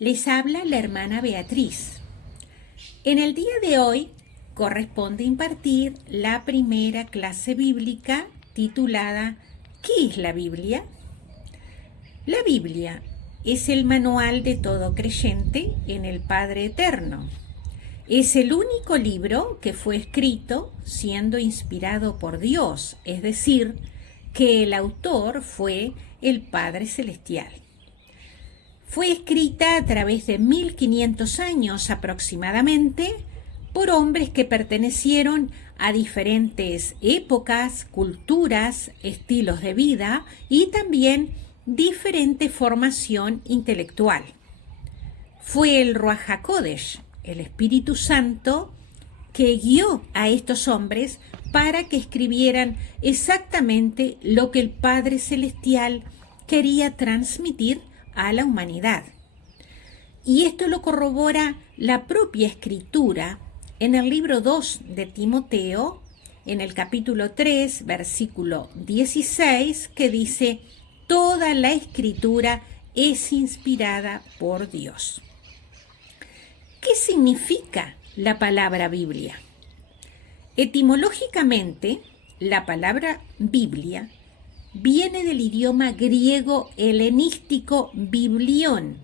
Les habla la hermana Beatriz. En el día de hoy corresponde impartir la primera clase bíblica titulada ¿Qué es la Biblia? La Biblia es el manual de todo creyente en el Padre Eterno. Es el único libro que fue escrito siendo inspirado por Dios, es decir, que el autor fue el Padre Celestial. Fue escrita a través de 1500 años aproximadamente por hombres que pertenecieron a diferentes épocas, culturas, estilos de vida y también diferente formación intelectual. Fue el Ruach HaKodesh, el Espíritu Santo, que guió a estos hombres para que escribieran exactamente lo que el Padre Celestial quería transmitir a la humanidad. Y esto lo corrobora la propia Escritura en el libro 2 de Timoteo, en el capítulo 3, versículo 16, que dice: toda la Escritura es inspirada por Dios. ¿Qué significa la palabra Biblia? Etimológicamente, la palabra Biblia viene del idioma griego helenístico biblión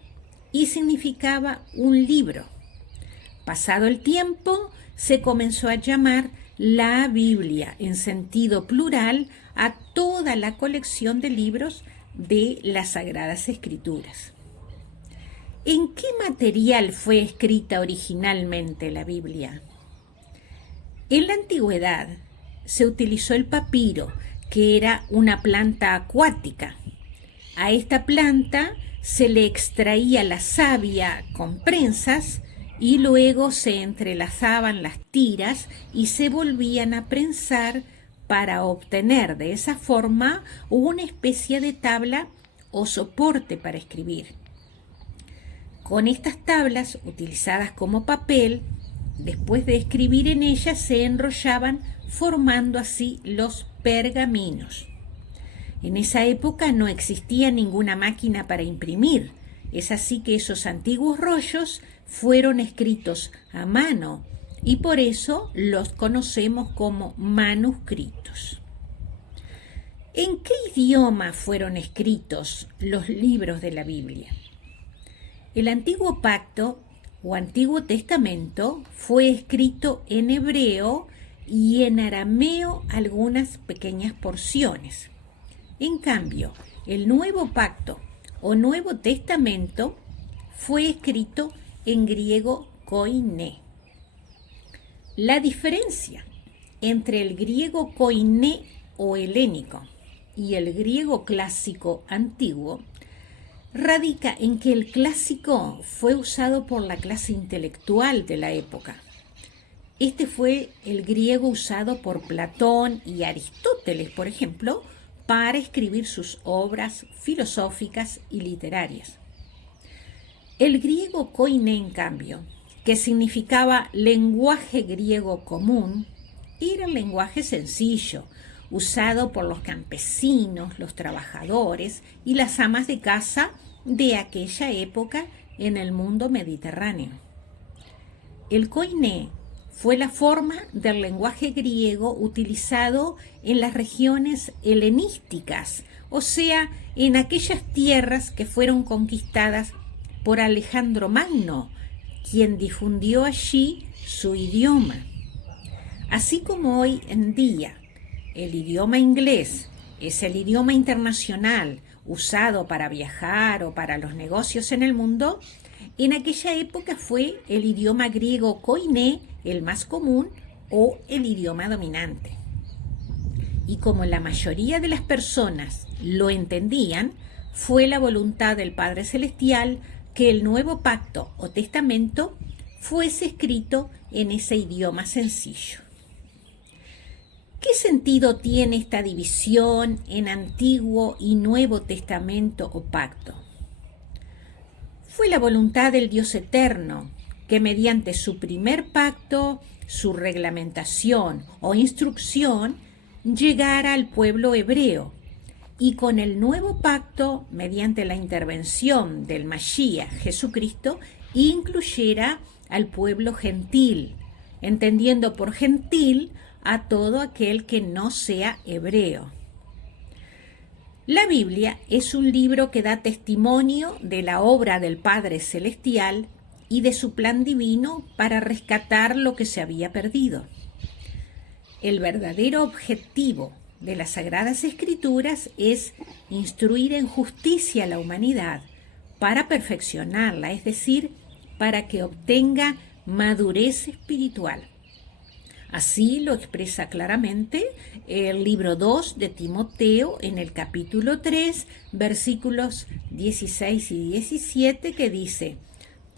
y significaba un libro. Pasado el tiempo, se comenzó a llamar la Biblia en sentido plural a toda la colección de libros de las Sagradas Escrituras. ¿En qué material fue escrita originalmente la Biblia? En la antigüedad se utilizó el papiro, que era una planta acuática. A esta planta se le extraía la savia con prensas y luego se entrelazaban las tiras y se volvían a prensar para obtener de esa forma una especie de tabla o soporte para escribir. Con estas tablas, utilizadas como papel, después de escribir en ellas se enrollaban formando así los pergaminos. En esa época no existía ninguna máquina para imprimir. Es así que esos antiguos rollos fueron escritos a mano y por eso los conocemos como manuscritos. ¿En qué idioma fueron escritos los libros de la Biblia? El Antiguo Pacto o Antiguo Testamento fue escrito en hebreo y en arameo algunas pequeñas porciones. En cambio, el Nuevo Pacto o Nuevo Testamento fue escrito en griego koiné. La diferencia entre el griego koiné o helénico y el griego clásico antiguo radica en que el clásico fue usado por la clase intelectual de la época. Este fue el griego usado por Platón y Aristóteles, por ejemplo, para escribir sus obras filosóficas y literarias. El griego koiné, en cambio, que significaba lenguaje griego común, era el lenguaje sencillo, usado por los campesinos, los trabajadores y las amas de casa de aquella época en el mundo mediterráneo. El koiné fue la forma del lenguaje griego utilizado en las regiones helenísticas, o sea, en aquellas tierras que fueron conquistadas por Alejandro Magno, quien difundió allí su idioma. Así como hoy en día el idioma inglés es el idioma internacional usado para viajar o para los negocios en el mundo, en aquella época fue el idioma griego koiné el más común o el idioma dominante. Y como la mayoría de las personas lo entendían, fue la voluntad del Padre Celestial que el Nuevo Pacto o Testamento fuese escrito en ese idioma sencillo. ¿Qué sentido tiene esta división en Antiguo y Nuevo Testamento o Pacto? Fue la voluntad del Dios eterno que mediante su primer pacto, su reglamentación o instrucción, llegara al pueblo hebreo, y con el nuevo pacto, mediante la intervención del Mashiach, Jesucristo, incluyera al pueblo gentil, entendiendo por gentil a todo aquel que no sea hebreo. La Biblia es un libro que da testimonio de la obra del Padre Celestial y de su plan divino para rescatar lo que se había perdido. El verdadero objetivo de las Sagradas Escrituras es instruir en justicia a la humanidad para perfeccionarla, es decir, para que obtenga madurez espiritual. Así lo expresa claramente el libro 2 de Timoteo en el capítulo 3, versículos 16 y 17, que dice: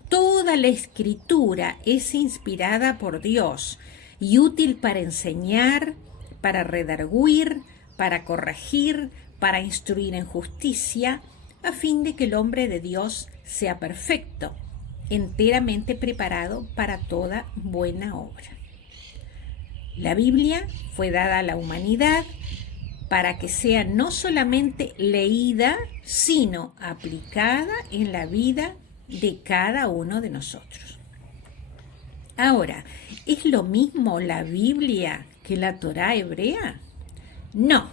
Toda la Escritura es inspirada por Dios y útil para enseñar, para redarguir, para corregir, para instruir en justicia, a fin de que el hombre de Dios sea perfecto, enteramente preparado para toda buena obra. La Biblia fue dada a la humanidad para que sea no solamente leída, sino aplicada en la vida de cada uno de nosotros. Ahora, ¿es lo mismo la Biblia que la Torá hebrea? No,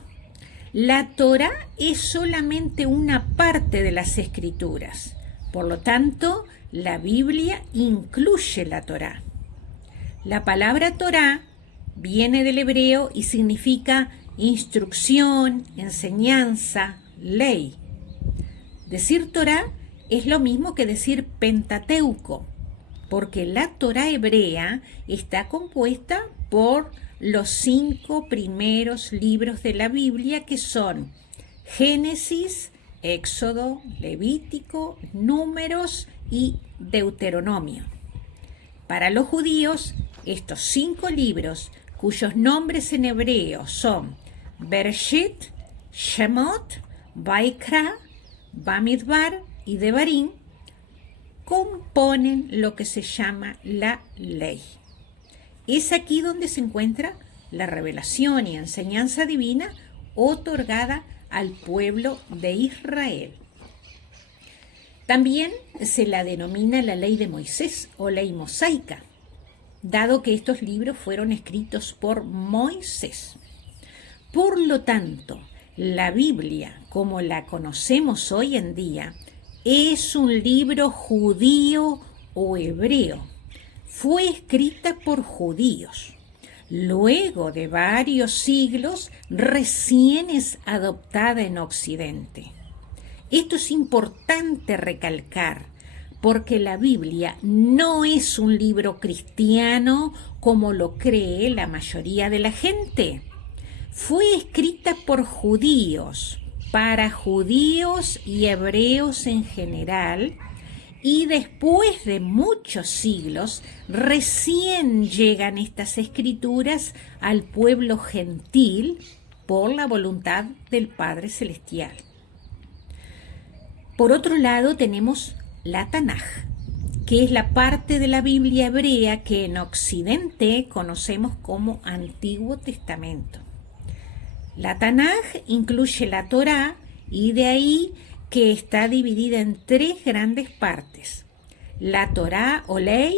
la Torá es solamente una parte de las Escrituras. Por lo tanto, la Biblia incluye la Torá. La palabra Torá viene del hebreo y significa instrucción, enseñanza, ley. Decir Torá es lo mismo que decir Pentateuco, porque la Torá hebrea está compuesta por los 5 primeros libros de la Biblia, que son Génesis, Éxodo, Levítico, Números y Deuteronomio. Para los judíos, estos 5 libros, cuyos nombres en hebreo son Bereshit, Shemot, Vaikra, Bamidbar y Devarim, componen lo que se llama la ley. Es aquí donde se encuentra la revelación y enseñanza divina otorgada al pueblo de Israel. También se la denomina la ley de Moisés o ley mosaica, dado que estos libros fueron escritos por Moisés. Por lo tanto, la Biblia, como la conocemos hoy en día, es un libro judío o hebreo. Fue escrita por judíos. Luego de varios siglos, recién es adoptada en Occidente. Esto es importante recalcar, porque la Biblia no es un libro cristiano como lo cree la mayoría de la gente. Fue escrita por judíos, para judíos y hebreos en general, y después de muchos siglos recién llegan estas escrituras al pueblo gentil por la voluntad del Padre Celestial. Por otro lado tenemos la Tanaj, que es la parte de la Biblia hebrea que en Occidente conocemos como Antiguo Testamento. La Tanaj incluye la Torá y de ahí que está dividida en 3 grandes partes: la Torá o ley,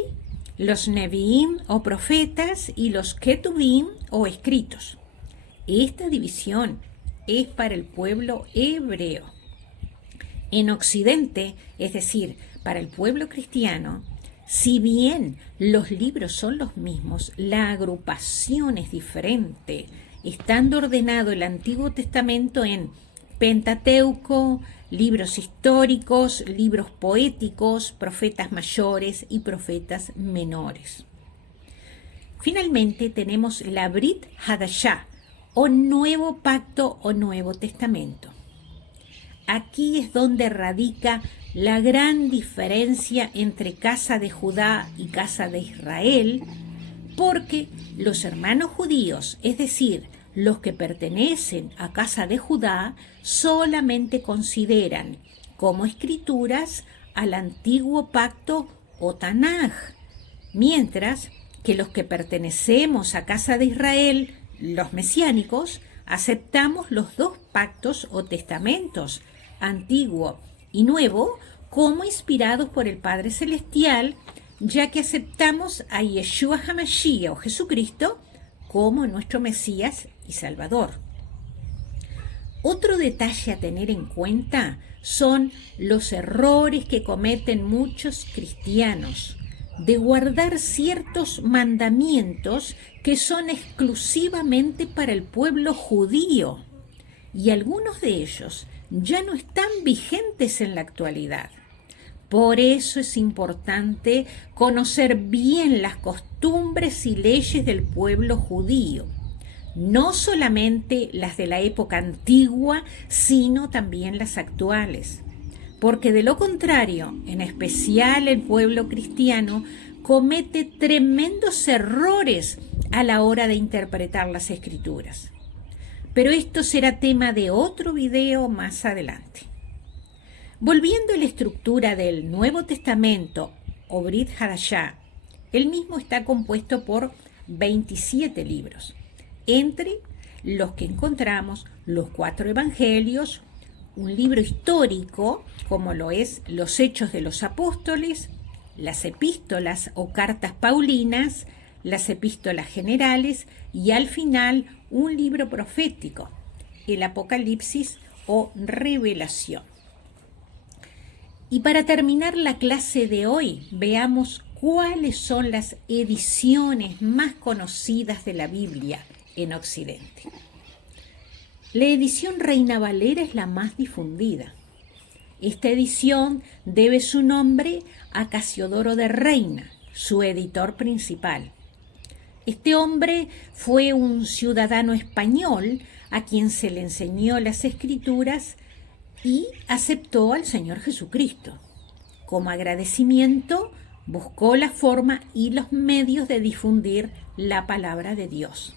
los Neviim o profetas y los Ketuvim o escritos. Esta división es para el pueblo hebreo. En Occidente, es decir, para el pueblo cristiano, si bien los libros son los mismos, la agrupación es diferente, estando ordenado el Antiguo Testamento en Pentateuco, libros históricos, libros poéticos, profetas mayores y profetas menores. Finalmente tenemos la Brit Hadashah, o Nuevo Pacto o Nuevo Testamento. Aquí es donde radica la gran diferencia entre casa de Judá y casa de Israel, porque los hermanos judíos, es decir, los que pertenecen a casa de Judá, solamente consideran como escrituras al antiguo pacto o Tanaj, mientras que los que pertenecemos a casa de Israel, los mesiánicos, aceptamos los dos pactos o testamentos, antiguo y nuevo, como inspirados por el Padre Celestial, ya que aceptamos a Yeshua HaMashiach o Jesucristo como nuestro Mesías y Salvador. Otro detalle a tener en cuenta son los errores que cometen muchos cristianos de guardar ciertos mandamientos que son exclusivamente para el pueblo judío, y algunos de ellos ya no están vigentes en la actualidad. Por eso es importante conocer bien las costumbres y leyes del pueblo judío, no solamente las de la época antigua, sino también las actuales. Porque de lo contrario, en especial el pueblo cristiano, comete tremendos errores a la hora de interpretar las Escrituras. Pero esto será tema de otro video más adelante. Volviendo a la estructura del Nuevo Testamento, o Brit Hadashah, el mismo está compuesto por 27 libros, entre los que encontramos los 4 evangelios, un libro histórico, como lo es los Hechos de los Apóstoles, las epístolas o cartas paulinas, las epístolas generales y al final un libro profético, el Apocalipsis o Revelación. Y para terminar la clase de hoy, veamos cuáles son las ediciones más conocidas de la Biblia en Occidente. La edición Reina Valera es la más difundida. Esta edición debe su nombre a Casiodoro de Reina, su editor principal. Este hombre fue un ciudadano español a quien se le enseñó las Escrituras y aceptó al Señor Jesucristo. Como agradecimiento, buscó la forma y los medios de difundir la palabra de Dios.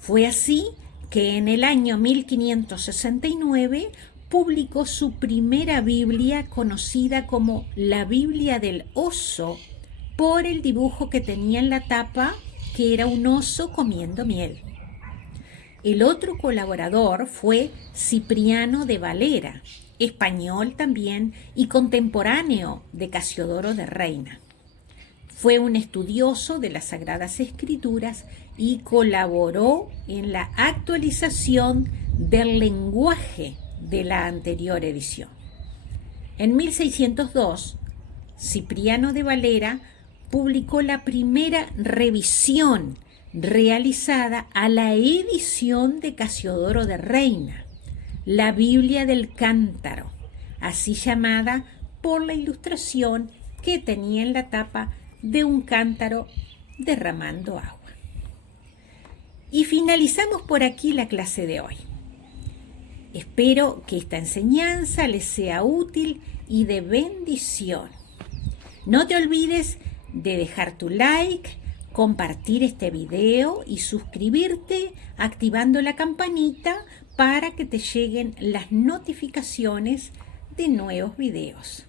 Fue así que en el año 1569 publicó su primera Biblia, conocida como la Biblia del Oso, por el dibujo que tenía en la tapa, que era un oso comiendo miel. El otro colaborador fue Cipriano de Valera, español también y contemporáneo de Casiodoro de Reina. Fue un estudioso de las Sagradas Escrituras y colaboró en la actualización del lenguaje de la anterior edición. En 1602, Cipriano de Valera publicó la primera revisión realizada a la edición de Casiodoro de Reina, la Biblia del Cántaro, así llamada por la ilustración que tenía en la tapa de un cántaro derramando agua. Y finalizamos por aquí la clase de hoy. Espero que esta enseñanza les sea útil y de bendición. No te olvides de dejar tu like, compartir este video y suscribirte activando la campanita para que te lleguen las notificaciones de nuevos videos.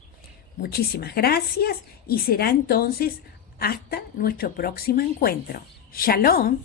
Muchísimas gracias y será entonces hasta nuestro próximo encuentro. Shalom.